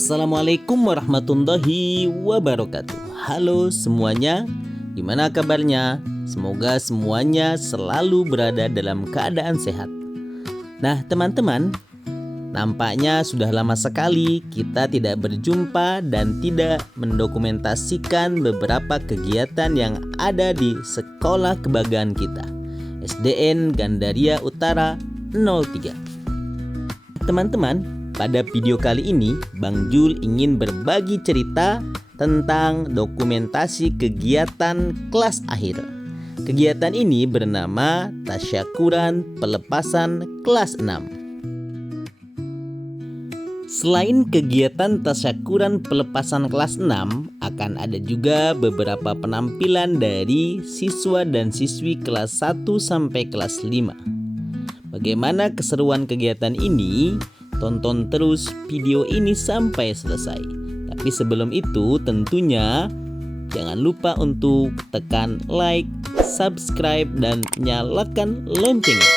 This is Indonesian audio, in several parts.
Assalamualaikum warahmatullahi wabarakatuh. Halo semuanya, gimana kabarnya? Semoga semuanya selalu berada dalam keadaan sehat. Nah teman-teman, nampaknya sudah lama sekali kita tidak berjumpa dan tidak mendokumentasikan beberapa kegiatan yang ada di sekolah kebanggaan kita, SDN Gandaria Utara 03. Teman-teman, pada video kali ini Bang Jul ingin berbagi cerita tentang dokumentasi kegiatan kelas akhir. Kegiatan ini bernama Tasyakuran Pelepasan Kelas 6. Selain kegiatan tasyakuran pelepasan kelas 6, akan ada juga beberapa penampilan dari siswa dan siswi kelas 1 sampai kelas 5. Bagaimana keseruan kegiatan ini? Tonton terus video ini sampai selesai. Tapi sebelum itu tentunya jangan lupa untuk tekan like, subscribe, dan nyalakan loncengnya.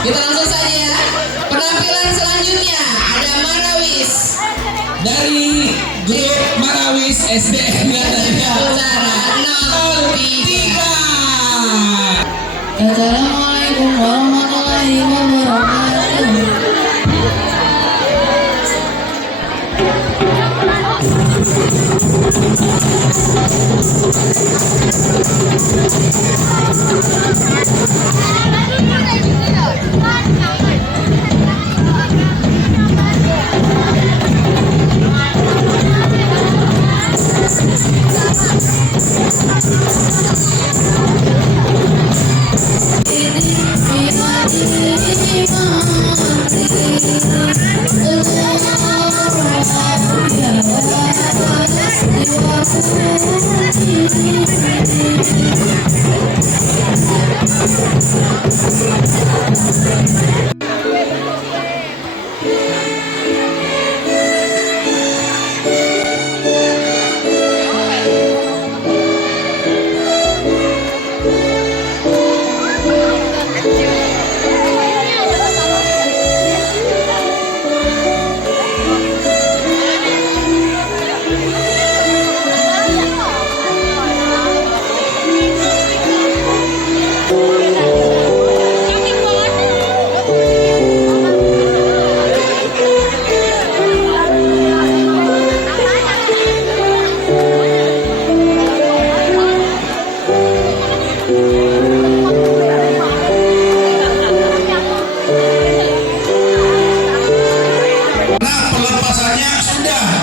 Kita langsung saja ya. Penampilan selanjutnya ada Marawis dari grup Marawis SDN Gandaria Utara 03. Assalamualaikum warahmatullahi wabarakatuh.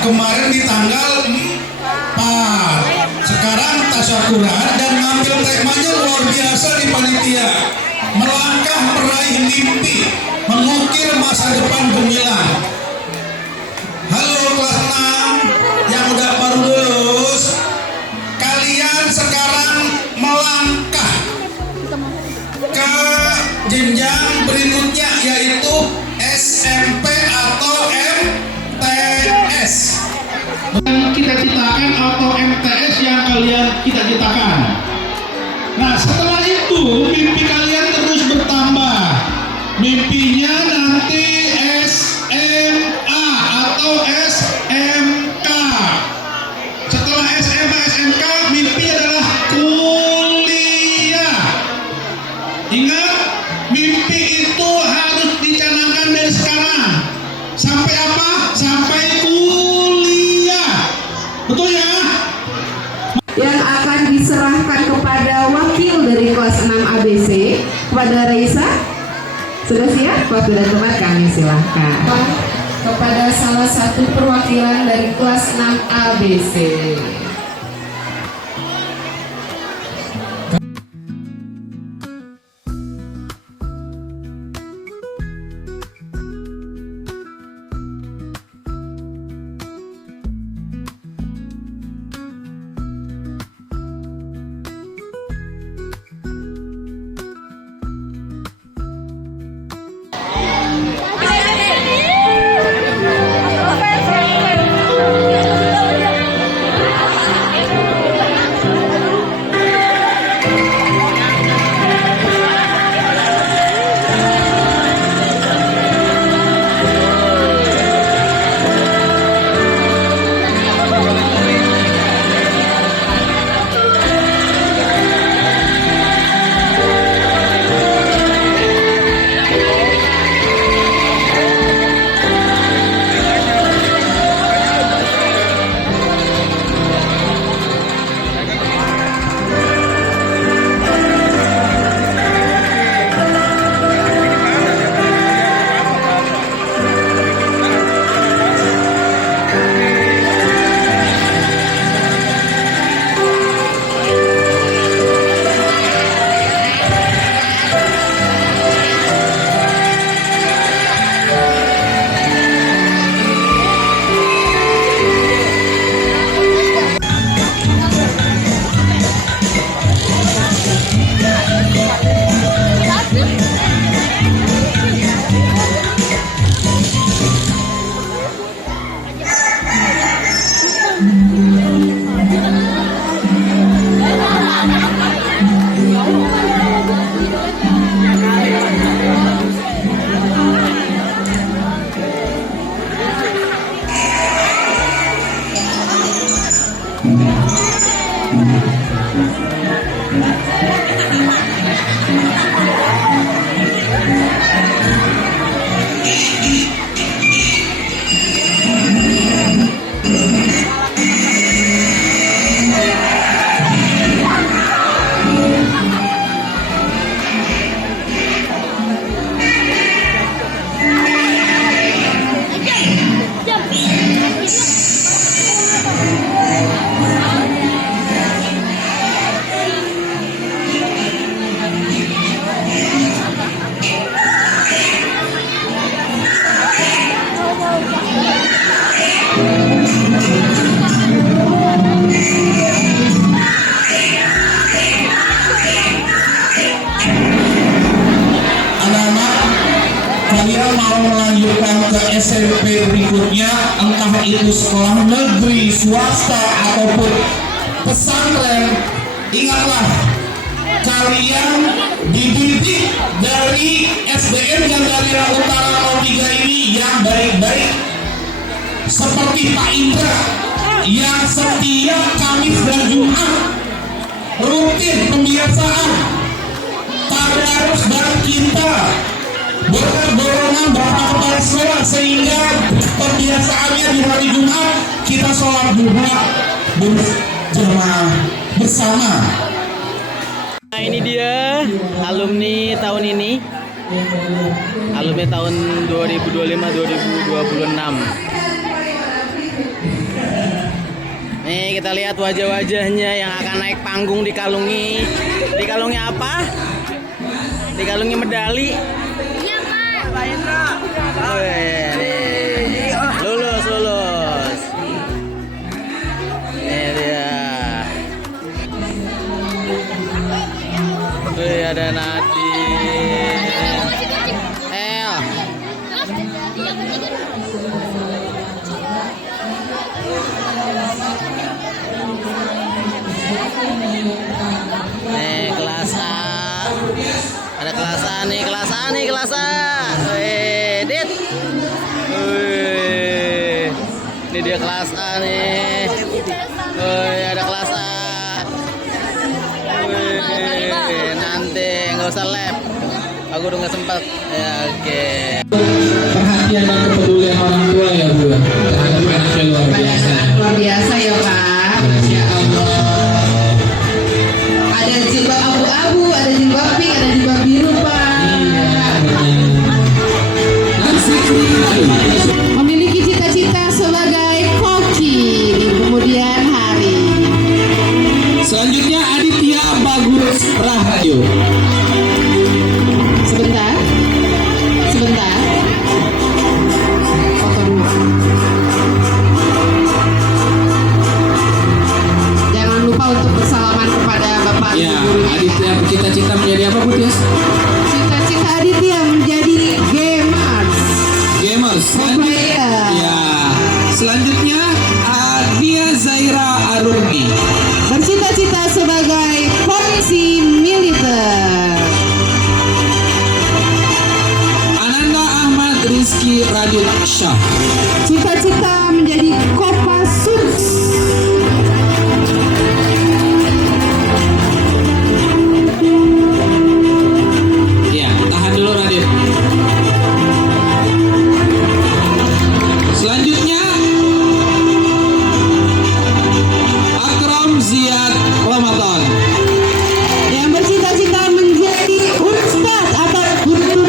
Kemarin di tanggal 4. Sekarang tasyakuran dan ngambil temanya luar biasa di panitia. Melangkah meraih mimpi, mengukir masa depan gemilang. Halo kelas 6 yang udah baru lulus, kalian sekarang melangkah ke jenjang berikutnya, yaitu SMP atau MTS. Kita ciptakan atau MTS yang kalian kita ciptakan. Nah setelah itu mimpi kalian terus bertambah. Mimpinya nanti SMA atau SMK. Setelah SMA SMK mimpi adalah kuliah. Ingat, mimpi itu harus dicanangkan dari sekarang. Sampai apa? Sampai kuliah. Betul ya? Yang akan diserahkan kepada wakil dari kelas 6 ABC, kepada Raisa. Sudah siap? Waktu dan tempat kami silahkan. Kepada salah satu perwakilan dari kelas 6 ABC. SMP berikutnya, entah itu sekolah negeri, swasta ataupun pesantren, ingatlah kalian dididik dari SDN yang dari Utara 03 ini yang baik-baik, seperti Pak Indra yang setiap Kamis dan Jumat rutin pembiasaan tadarus, dan kita berdorongan Bapak Kepala Sekolah sehingga pembiasaannya di hari Jumat kita sholat duha berjamaah bersama. Nah, ini dia alumni tahun ini, alumni tahun 2025-2026. Nih kita lihat wajah-wajahnya yang akan naik panggung dikalungi. Dikalungi apa? Dikalungi medali. Iya, Pak. Lulus. Ini dia. Ada Nadine. Nih kelas A. Ada kelas A nih, kelas A nih, kelas A. Dit. Ini dia kelas A nih. Ada kelas A. Nanti nggak usah lab. Aku udah nggak sempat. Ya, oke. Perhatian dan kepedulian orang tua ya Bu terhadap anaknya luar biasa. Luar biasa ya Pak. Masya Allah. Ada jilbab abu-abu, ada jilbab pink, ada jilbab biru Pak. Memiliki cita-cita sebagai koki di kemudian hari. Selanjutnya Aditya Bagus Rahayu. Sebentar. Foto dulu. Jangan lupa untuk bersalaman kepada Bapak Ya, Ibu guru. Aditya bercita-cita menjadi apa Bu Tias? Cita-cita Aditya menjadi gamers. Player. Ya. Selanjutnya Adia Zaira Arumi. Bercita-cita sebagai polisi militer. Ananda Ahmad Rizky Radit Shah. Cita-cita menjadi Kopassus. Ya, tahan dulu Radit. Selanjutnya Akram Ziyad Ramadan. Yang bercita-cita menjadi ustadz atau guru.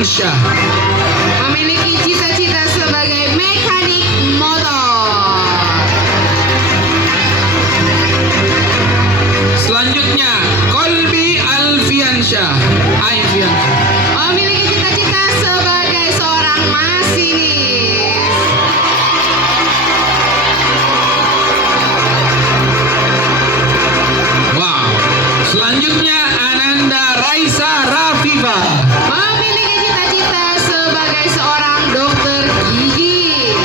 Alfiansyah. Memiliki cita-cita sebagai mekanik motor. Selanjutnya Kolbi Alfiansyah. Memiliki cita-cita sebagai seorang masinis. Wow. Selanjutnya Ananda Raisa Rafifa. Memiliki cita-cita sebagai seorang dokter gigi.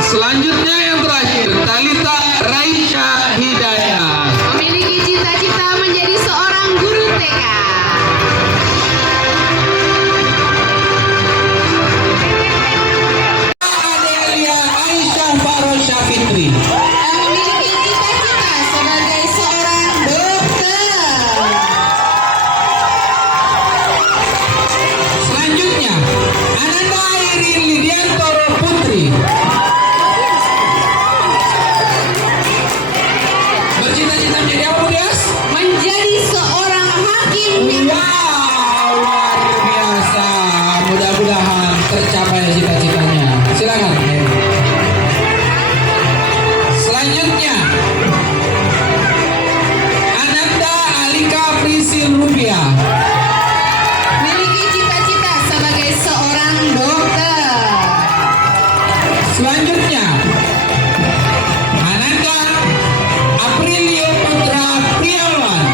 Selanjutnya yang terakhir Talita Raisya Hidayah. Memiliki cita-cita menjadi seorang guru TK. Adelia Aisyah Farosha Fitri. Yang memiliki cita-cita sebagai seorang dokter. Selanjutnya Ananda Irin Lidiantoro Putri. Bercita-cita menjadi apa, Dias? Menjadi seorang hakim yang Wow, luar biasa. Mudah-mudahan tercapai cita-citanya. Silakan. Selanjutnya Ananda Alika Prisil Rupiah. memiliki cita-cita sebagai seorang dokter. Selanjutnya Ananda Aprilio Putra Priawan.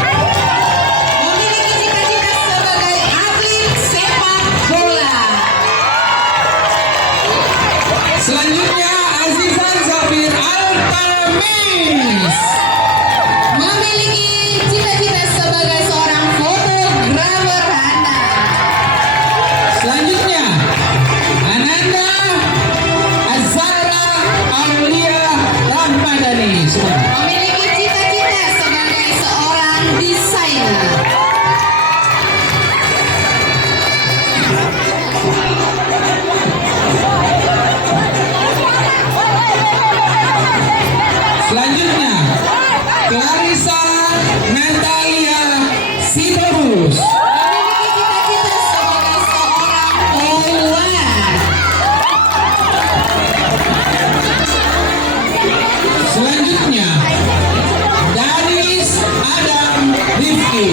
Memiliki cita-cita sebagai atlet sepak bola. Selanjutnya Azizan Zafir Altamis. Memiliki cita-cita sebagai seorang fotografer handal. Selanjutnya Ananda Azara Aulia Rahmadani. Semua. Memiliki cita-cita sebagai seorang desainer. Selanjutnya Clarissa Natalia Sitorus. Memiliki cita-cita sebagai seorang poluan. Selanjutnya Danis Adam Rifki.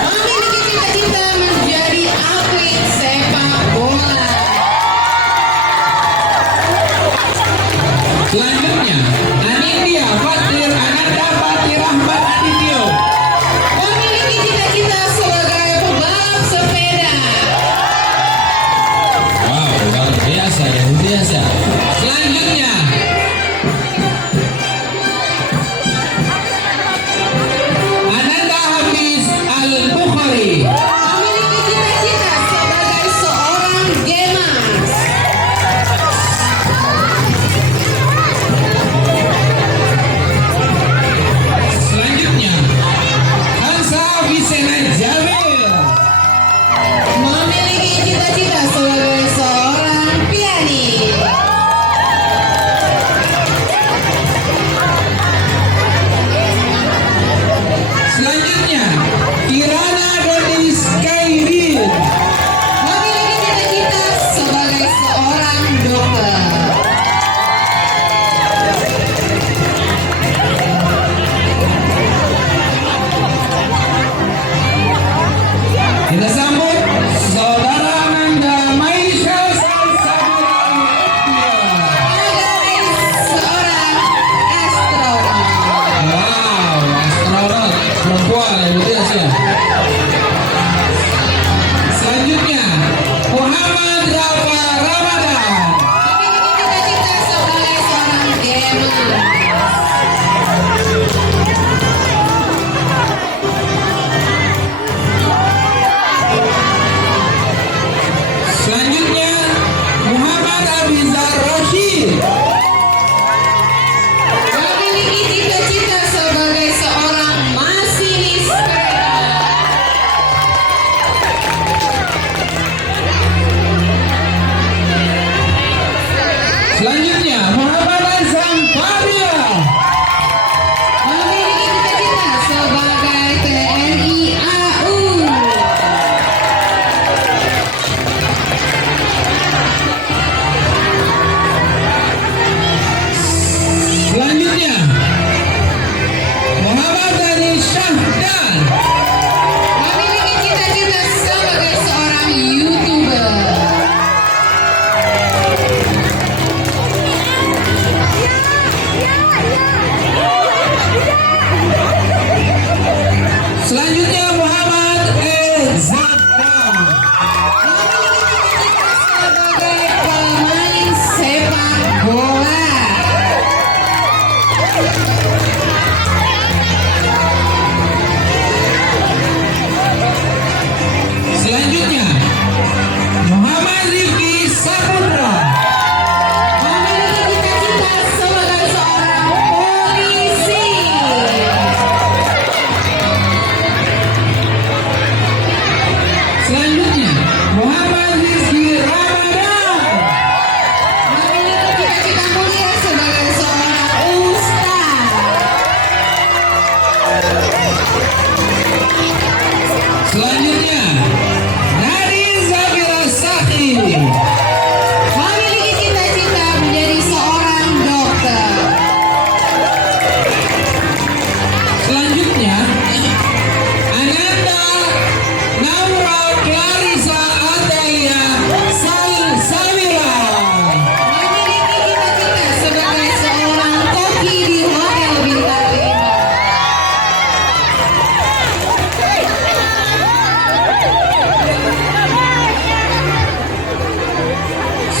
Memiliki cita-cita menjadi atlet sepak bola. Selanjutnya Anindya Fatir Ananda Fatir Rahmat Adityo. Memiliki cita-cita sebagai pebalap sepeda. Wow, luar biasa ya, luar biasa. Selanjutnya Ananda Hafiz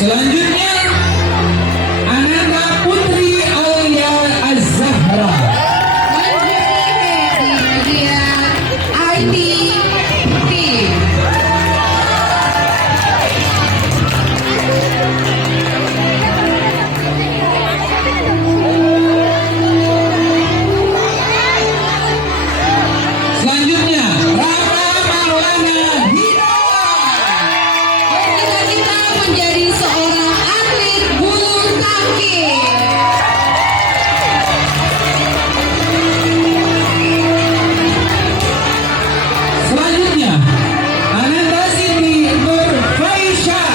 Selanjutnya Ananda Putri Alia Az-Zahra. ID Team. Selanjutnya Raka Maulana Hidayat. Bercita-cita menjadi seorang atlet bulu tangkis. Selanjutnya Ananda Siti Nurfaisyah.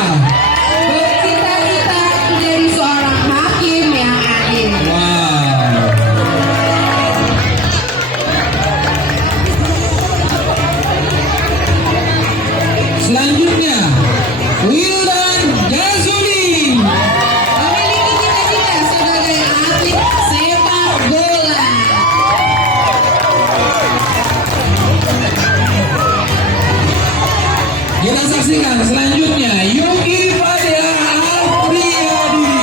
Bercita-cita menjadi seorang hakim yang adil. Wow. Selanjutnya Wildan Jazuli. Memiliki cita-cita sebagai atlet sepak bola. Kita saksikan selanjutnya Yuki Fadia Afriyadi.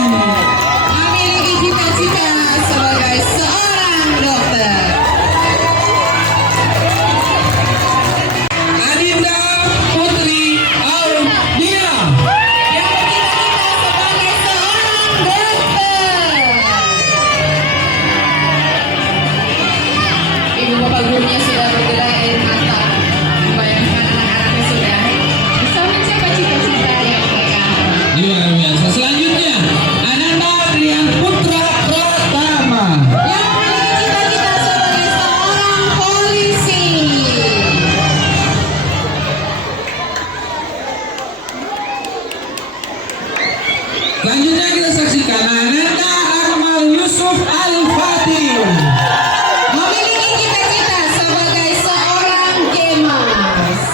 Memiliki cita-cita sebagai seorang dokter. Adinda Putri Audia. Yang bercita-cita sebagai seorang dokter. Ibu bapak gurunya sudah bergerak air mata. Bayangkan anak-anaknya sudah bisa mencapai cita-cita yang mereka harapkan. Luar biasa. Selanjutnya Ananda Rian Putra Pratama. Yang memiliki cita-cita sebagai seorang polisi. Selanjutnya kita saksikan Ananda Akmal Yusuf Al-Fatih. Memiliki cita-cita sebagai seorang gamers.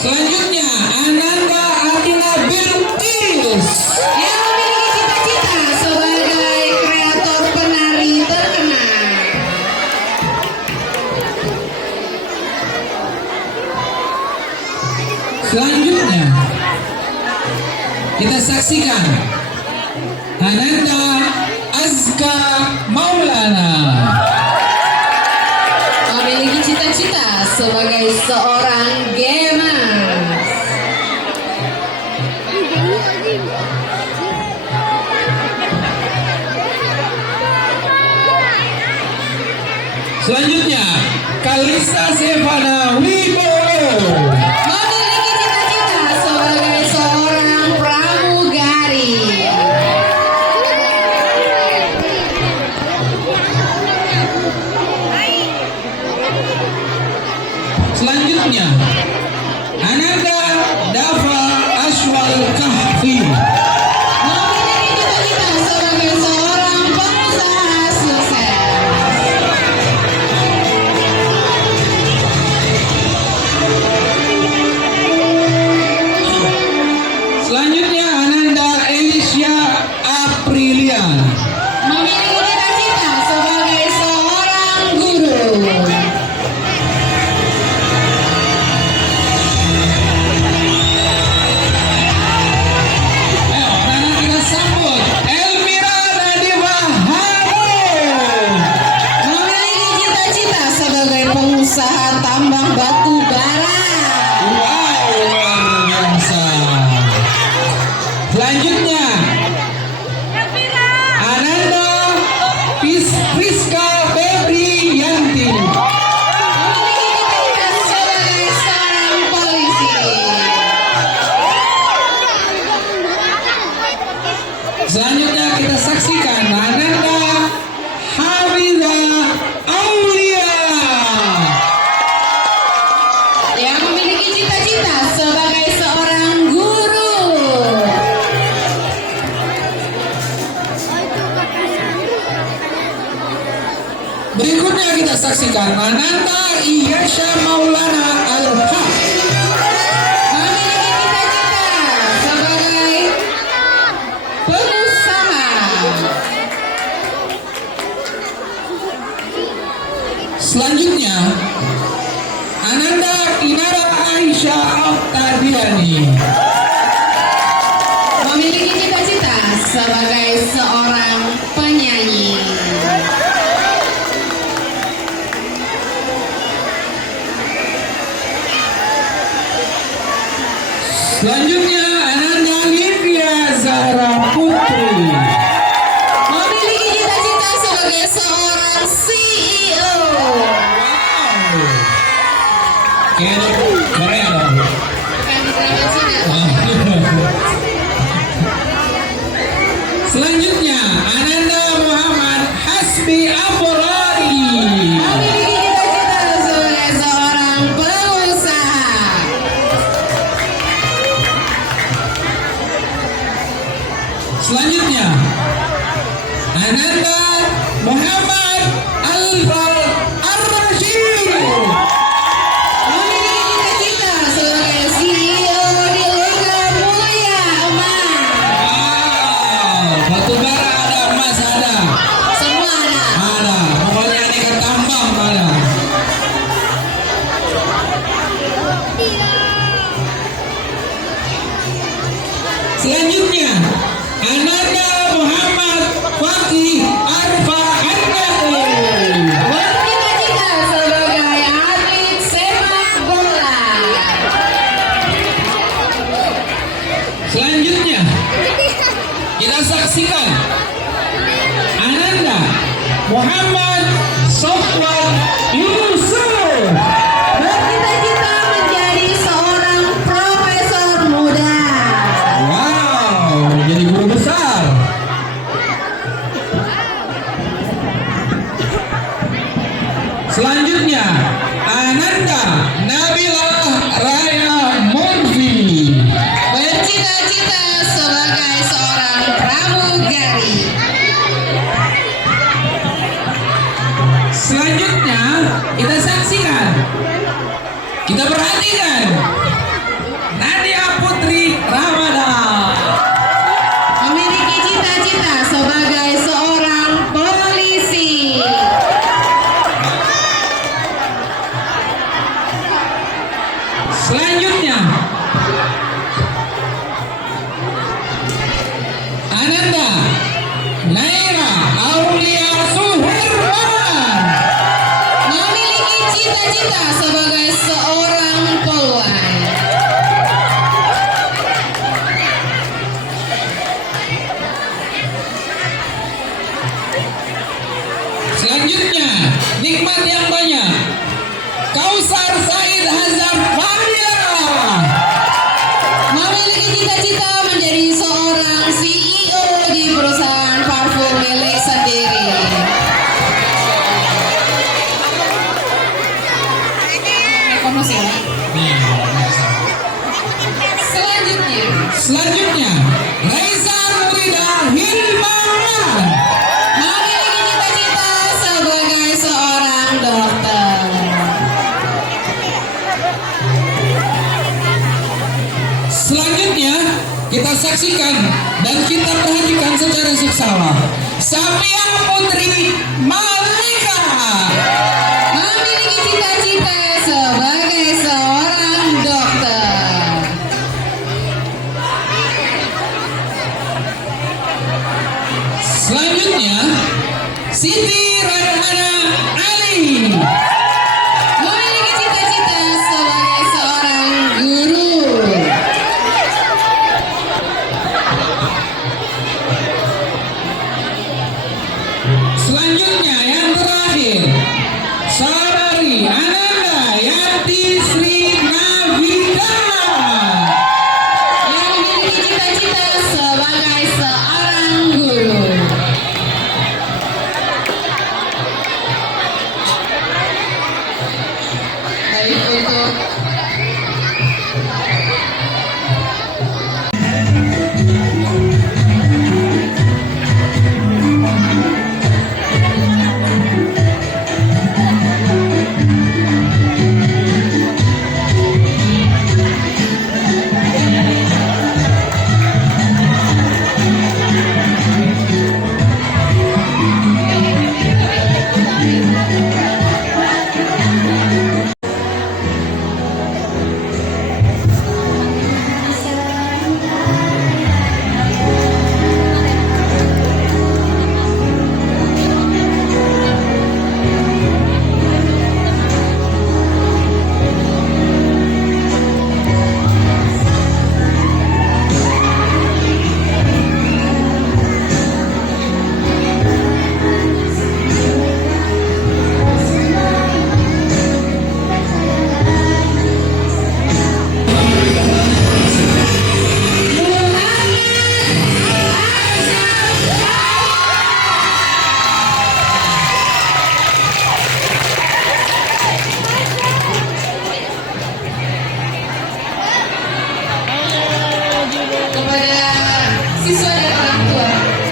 Selanjutnya Ananda Atina Bilqis. Yang memiliki cita-cita sebagai kreator penari terkenal. Selanjutnya kita saksikan Ananda Azka Maulana. Memiliki cita-cita sebagai seorang gamers. Selanjutnya Kalista Sevana Wibowo. Memiliki cita-cita sebagai seorang pramugari. Selanjutnya Ananda Dava Aswal Kahfi. Memiliki cita-cita sebagai seorang pengusaha sukses. Selanjutnya Ananda Elisha Aprilia. Memiliki cita-cita sebagai seorang guru. Anak kita sambut Elmira Nadifa Harun. Memiliki cita-cita sebagai pengusaha tambang batu bara. Wow, luar biasa. Selanjutnya Ananda Priska Febri Yanti. Memiliki cita-cita sebagai seorang polisi. Selanjutnya kita saksikan Ananda Hafiza Aulia. Yang memiliki cita-cita sebagai seorang guru. Berikutnya kita saksikan Ananda Iyasha Maulana Al-Haq. Memiliki cita-cita sebagai pengusaha. Selanjutnya Zahra Putri. Memiliki cita-cita sebagai seorang CEO. Kayaknya Korea dong. Selanjutnya Ananda Muhammad Hasbi Aborari. Memiliki cita-cita sebagai seorang pengusaha. Selanjutnya Ananda Muhammad Alfal Ar-Rashid. Memiliki cita-cita sebagai CEO di Lega Mulia Emas. Wow, batu bara ada, emas ada. Semua ada. Ada, pokoknya aneka tambang ada. Selanjutnya Ananda Muhammad Fakih Arfa An-Nahl. Bercita-cita sebagai atlet sepak bola. Selanjutnya kita saksikan Ananda Muhammad Sofwan Yusuf. Bercita-cita menjadi seorang profesor muda. Wow, jadi guru besar. Selanjutnya Ananda Nabilah Raya Monfi. Bercita-cita sebagai seorang pramugari. Selanjutnya kita saksikan, kita perhatikan Nadia Putri Ramadan. Memiliki cita-cita sebagai seorang polisi. Selanjutnya Ananda Naira Aulia Suherman. Memiliki cita-cita sebagai seorang poluan. Selanjutnya nikmat yang banyak Kausar Said Hazar Fahria. Memiliki cita-cita menjadi seorang CEO di perusahaan parfum milik sendiri. Promosi ya. Selanjutnya Reza Nurida Hilman. Memiliki cita-cita sebagai seorang dokter. Selanjutnya kita saksikan dan kita perhatikan secara seksama Safia Putri Malika. Memiliki cita-cita sebagai seorang dokter. Selanjutnya Siti Raihana Ali. Memiliki cita-cita sebagai seorang guru. Selanjutnya yang terakhir Saudari Ananda Yanti Sri Navida. Yang memiliki cita-cita sebagai seorang guru.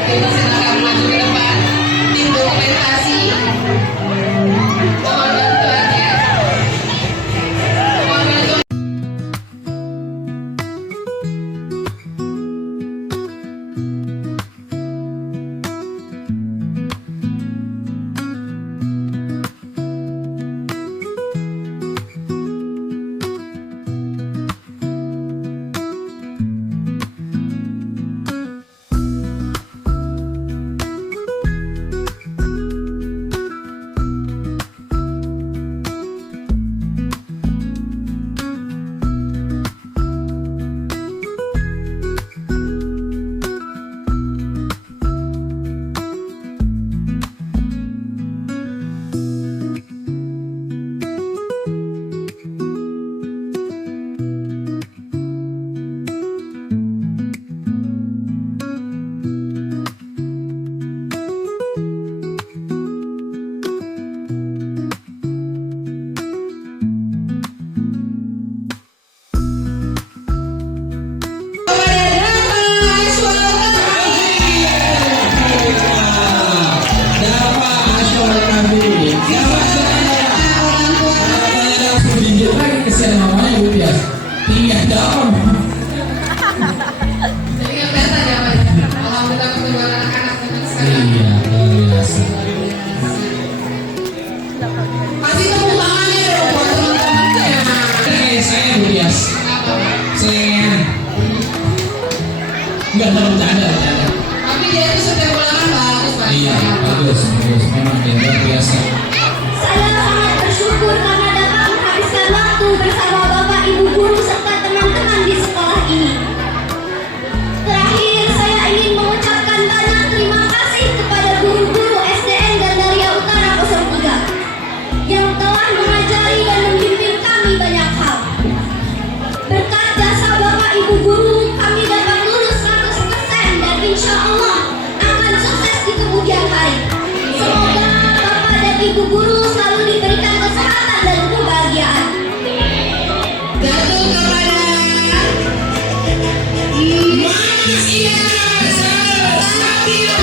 Silakan maju ke depan. Tim dokumentasi. Mohon bantuannya. Mohon bantuan. Masih tepuk tangannya dong buat teman-temannya. Saya Bu Tias. Saya nggak terlalu bercanda. Tapi dia itu setiap ulangan bagus Pak. Iya, bagus. Memang dia luar biasa. Saya sangat bersyukur karena dapat menghabiskan waktu bersama Bapak, Ibu guru serta teman-teman di sekolah ini. Terakhir, saya ingin mengucapkan banyak terima kasih kepada guru-guru SDN Gandaria Utara 03 yang telah mengajari dan membimbing kami banyak hal. Berkat jasa Bapak Ibu guru, kami dapat lulus 100% dan insya Allah akan sukses di kemudian hari. Semoga Bapak dan Ibu guru selalu diberikan kesehatan dan kebahagiaan. Jatuh kepada Mas Iyas Satrio.